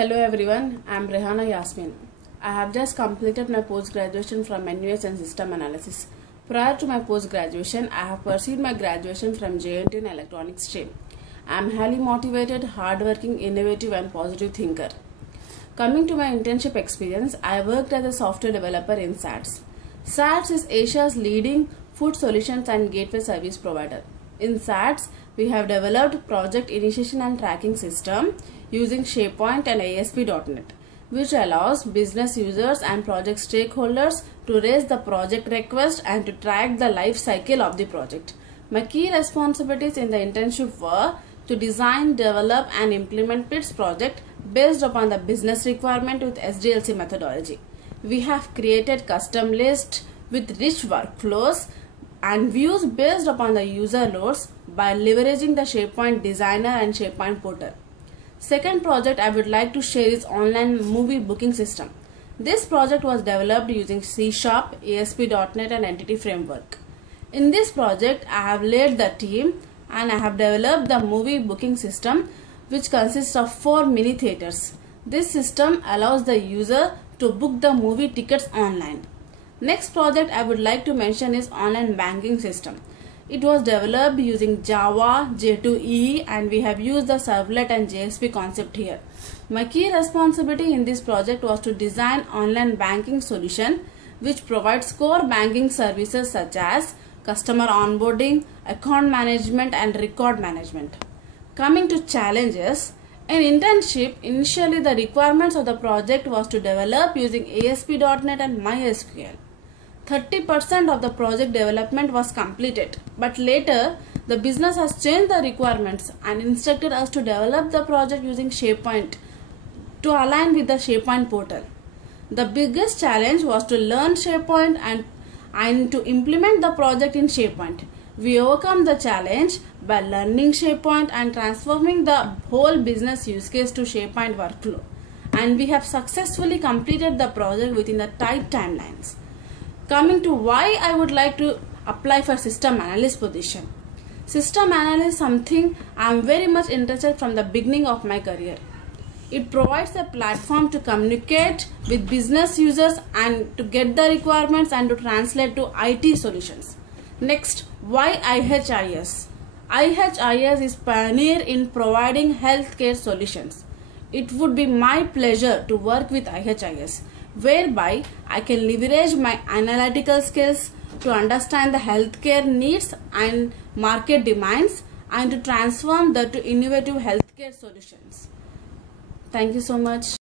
Hello everyone, I am Rehana Yasmin. I have just completed my post-graduation from NUS in System Analysis. Prior to my post-graduation, I have pursued my graduation from JNT in Electronics stream. I am highly motivated, hardworking, innovative and positive thinker. Coming to my internship experience, I worked as a software developer in SATS. SATS is Asia's leading food solutions and gateway service provider. In SATS, we have developed project initiation and tracking system using SharePoint and ASP.NET, which allows business users and project stakeholders to raise the project request and to track the life cycle of the project. My key responsibilities in the internship were to design, develop and implement PITS project based upon the business requirement with SDLC methodology. We have created custom lists with rich workflows and views based upon the user loads by leveraging the SharePoint Designer and SharePoint Portal. Second project I would like to share is online movie booking system. This project was developed using C#, ASP.NET and Entity Framework. In this project I have led the team and I have developed the movie booking system, which consists of 4 mini theaters. This system allows the user to book the movie tickets online. Next project I would like to mention is online banking system. It was developed using Java, J2EE and we have used the servlet and JSP concept here. My key responsibility in this project was to design online banking solution which provides core banking services such as customer onboarding, account management and record management. Coming to challenges, in internship, initially the requirements of the project was to develop using ASP.NET and MySQL. 30% of the project development was completed, but later the business has changed the requirements and instructed us to develop the project using SharePoint to align with the SharePoint portal. The biggest challenge was to learn SharePoint and to implement the project in SharePoint. We overcome the challenge by learning SharePoint and transforming the whole business use case to SharePoint workflow, and we have successfully completed the project within the tight timelines. Coming to why I would like to apply for system analyst position. System analyst is something I am very much interested from the beginning of my career. It provides a platform to communicate with business users and to get the requirements and to translate to IT solutions. Next, why IHIS? IHIS is pioneer in providing healthcare solutions. It would be my pleasure to work with IHIS, whereby I can leverage my analytical skills to understand the healthcare needs and market demands and to transform that to innovative healthcare solutions. Thank you so much.